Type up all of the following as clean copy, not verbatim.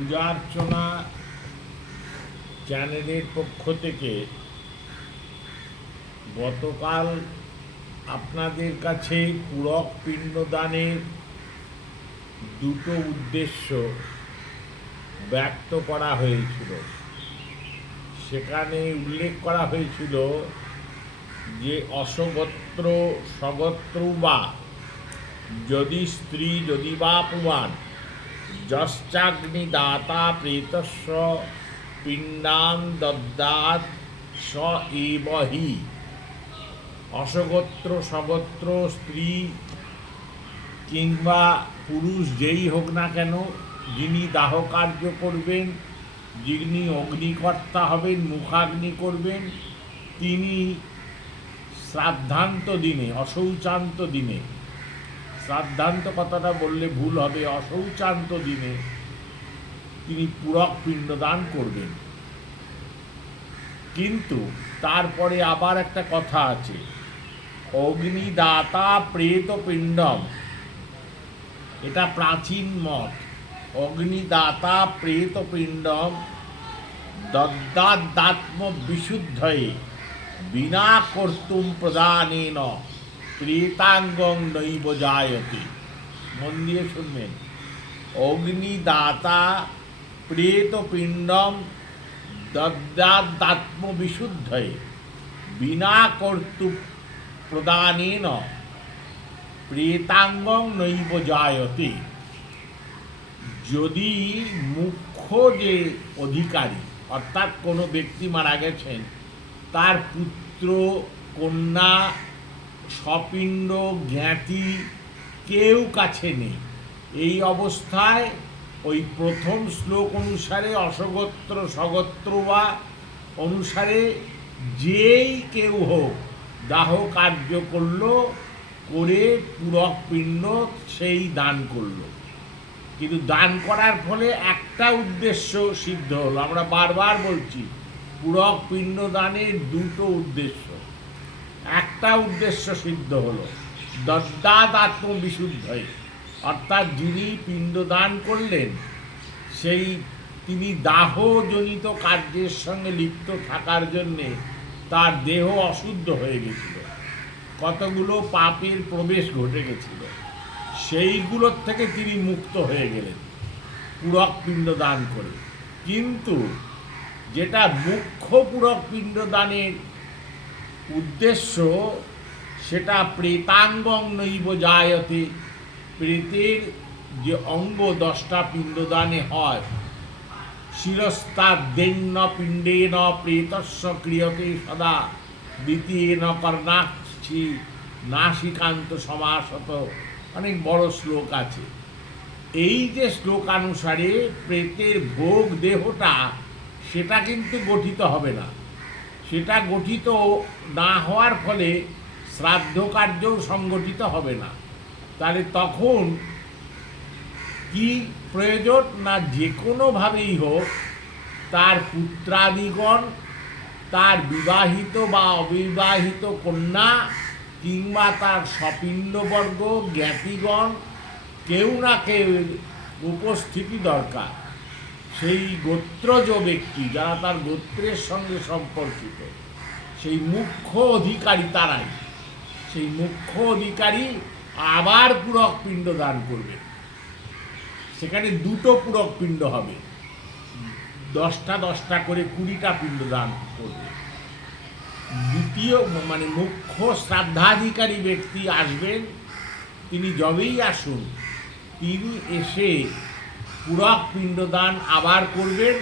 পূজা অর্চনা চ্যানেলের পক্ষ থেকে গতকাল আপনাদের কাছে পূরক পিণ্ডদানের দুটো উদ্দেশ্য ব্যক্ত করা হয়েছিল। সেখানে উল্লেখ করা হয়েছিল যে অসগোত্র সগোত্র বা যদি স্ত্রী যদি বা পুমান যশ্চাগ্নিদাতা প্রেতস্য পিণ্ডান দদ্যাৎ স এব হি। অসগোত্র সগোত্র স্ত্রী কিংবা পুরুষ যেই হোক না কেন, যিনি দাহ কার্য করবেন, যিনি অগ্নিকর্তা হবেন, মুখাগ্নি করবেন, তিনি শ্রাদ্ধান্ত দিনে, অশৌচান্ত দিনে, শ্রাদ্ধান্ত কথাটা বললে ভুল হবে, অশৌচান্ত দিনে তিনি পূরক পিণ্ডদান করবেন। কিন্তু তারপরে আবার একটা কথা আছে, অগ্নিদাতা প্রেত পিণ্ডম, এটা প্রাচীন মত। অগ্নিদাতা প্রেত পিণ্ডম দদ্যাদাত্ম বিশুদ্ধয়ে বিনা কর্তুম প্রদানেন প্রেতাঙ্গং নৈব জায়তে। মন দিয়ে শুনবেন, অগ্নিদাতা প্রেত পিণ্ডম দদ্যাদাত্ম বিশুদ্ধয়ে বিনা কর্তুম প্রদানেন প্রেতাঙ্গং নৈব জায়তে। যদি মুখ্য যে অধিকারী, অর্থাৎ কোনো ব্যক্তি মারা গেছেন, তার পুত্র কন্যা স্বপিণ্ড জ্ঞাতি কেউ কাছে নেই, এই অবস্থায় ওই প্রথম শ্লোক অনুসারে অসগোত্র সগোত্র বা অনুসারে যেই কেউ হোক দাহ কার্য করলো, করে পূরক পিণ্ড সেই দান করলো। কিন্তু দান করার ফলে একটা উদ্দেশ্য সিদ্ধ হলো। আমরা বারবার বলছি, পূরক পিণ্ড দানের দুটো উদ্দেশ্য। একটা উদ্দেশ্য সিদ্ধ হলো, দদ্যাদাত্ম বিশুদ্ধই, অর্থাৎ যিনি পিণ্ডদান করলেন সেই তিনি দাহজনিত কার্যের সঙ্গে লিপ্ত থাকার জন্যে তার দেহ অশুদ্ধ হয়ে গেছিল, কতগুলো পাপের প্রবেশ ঘটে গেছিল, সেইগুলোর থেকে তিনি মুক্ত হয়ে গেলেন পূরক পিণ্ডদান করে। কিন্তু যেটা মুখ্য পূরক পিণ্ডদানের উদ্দেশ্য, সেটা প্রেতাঙ্গং নৈব জায়তে, প্রেতের যে অঙ্গ 10টা পিণ্ডদানে হয়, শিরস্তাদ্যেন পিণ্ডেন প্রেতস্য ক্রিয়তে সদা দ্বিতীয়েন কর্ণাক্ষি নাসিকান্ত সমাসত। অনেক বড় শ্লোক আছে। এই যে শ্লোকানুসারে প্রেতের ভোগ দেহটা, সেটা কিন্তু গঠিত হবে না। সেটা গঠিত না হওয়ার ফলে শ্রাদ্ধ কার্যও সংগঠিত হবে না। তাহলে তখন কি প্রয়োজন, না যে কোনোভাবেই হোক তার পুত্রাদিগণ, তার বিবাহিত বা অবিবাহিত কন্যা কিংবা তার স্বপিণ্ডবর্গ জ্ঞাতিগণ, কেউ না কেউ উপস্থিতি দরকার। সেই গোত্রজ ব্যক্তি, যারা তার গোত্রের সঙ্গে সম্পর্কিত, সেই মুখ্য অধিকারী তারাই। সেই মুখ্য অধিকারী আবার পূরক পিণ্ড দান করবে। সেখানে দুটো পূরক পিণ্ড হবে, 10টা করে 20টা পিণ্ড দান করবে। দ্বিতীয় মানে মুখ্য শ্রাদ্ধাধিকারী ব্যক্তি আসবেন, তিনি যবেই আসুন, তিনি এসে পূরক পিণ্ডদান আবার করবেন।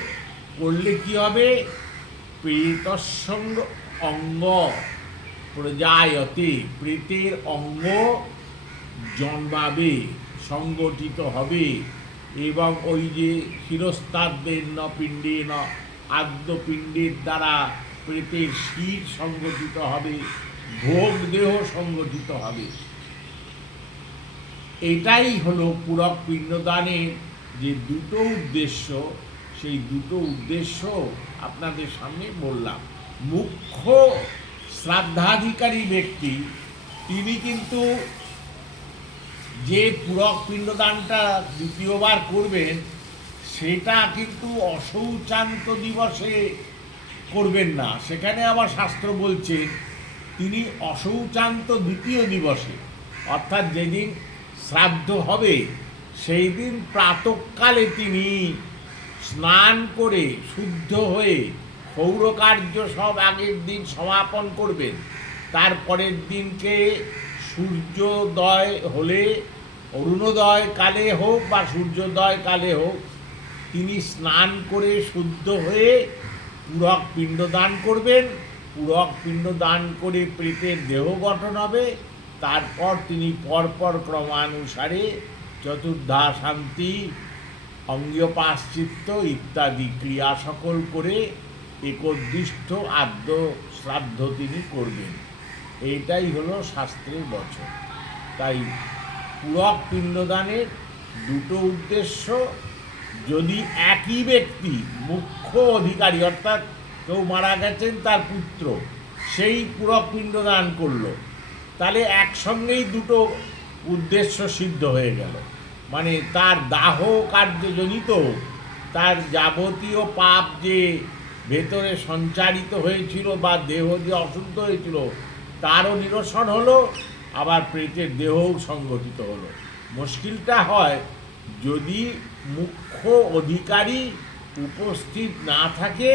করলে কি হবে, প্রেতসঙ্গ অঙ্গ প্রজায়তে, প্রেতের অঙ্গ জন্মাবে, সংগঠিত হবে, এবং ওই যে শিরস্তাদ্যেন পিণ্ডেন, আদ্য পিণ্ডের দ্বারা প্রেতের শির সংগঠিত হবে, ভোগ দেহ সংগঠিত হবে। এটাই হলো পূরক পিণ্ডদানের যে দুটো উদ্দেশ্য, সেই দুটো উদ্দেশ্য আপনাদের সামনে বললাম। মুখ্য শ্রাদ্ধাধিকারী ব্যক্তি তিনি কিন্তু যে পূরক পিণ্ডদানটা দ্বিতীয়বার করবেন, সেটা কিন্তু অশৌচান্ত দিবসে করবেন না। সেখানে আবার শাস্ত্র বলছেন তিনি অশৌচান্ত দ্বিতীয় দিবসে, অর্থাৎ যেদিন শ্রাদ্ধ হবে সেই দিন প্রাতঃকালে তিনি স্নান করে শুদ্ধ হয়ে ক্ষৌরকার্য সব আগের দিন সমাপন করবেন। তারপরের দিনকে সূর্যোদয় হলে, অরুণোদয় কালে হোক বা সূর্যোদয় কালে হোক, তিনি স্নান করে শুদ্ধ হয়ে পূরক পিণ্ডদান করবেন। পূরক পিণ্ডদান করে প্রেতের দেহ গঠন হবে। তারপর তিনি পরপর ক্রমানুসারে চতুর্ধা শান্তি, অঙ্গীয় পাশ্চিত্য ইত্যাদি ক্রিয়া সকল করে একোদ্দিষ্ট আদ্য শ্রাদ্ধ তিনি করবেন। এইটাই হলো শাস্ত্রের বচন। তাই পূরক পিণ্ডদানের দুটো উদ্দেশ্য। যদি একই ব্যক্তি মুখ্য অধিকারী, অর্থাৎ কেউ মারা গেছেন তার পুত্র, সেই পূরক পিণ্ডদান করলো, তাহলে একসঙ্গেই দুটো উদ্দেশ্য সিদ্ধ হয়ে গেল। মানে তার দাহ কার্যজনিত তার যাবতীয় পাপ যে ভেতরে সঞ্চারিত হয়েছিল বা দেহ যে অশুদ্ধ হয়েছিল তারও নিরসন হলো, আবার প্রেতের দেহও সংগঠিত হলো। মুশকিলটা হয় যদি মুখ্য অধিকারী উপস্থিত না থাকে,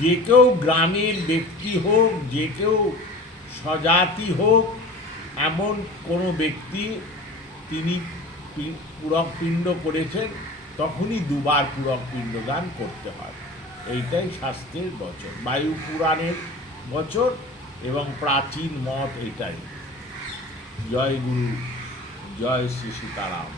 যে কেউ গ্রামের ব্যক্তি হোক, যে কেউ স্বজাতি হোক, এমন কোনো ব্যক্তি তিনি পূরক পিণ্ড করেছেন, তখনই দুবার পূরক পিণ্ডদান করতে হয়। এইটাই শাস্ত্রের বচন, বায়ু পুরাণের বচন এবং প্রাচীন মত এটাই। জয় গুরু, জয় শ্রী সীতারাম।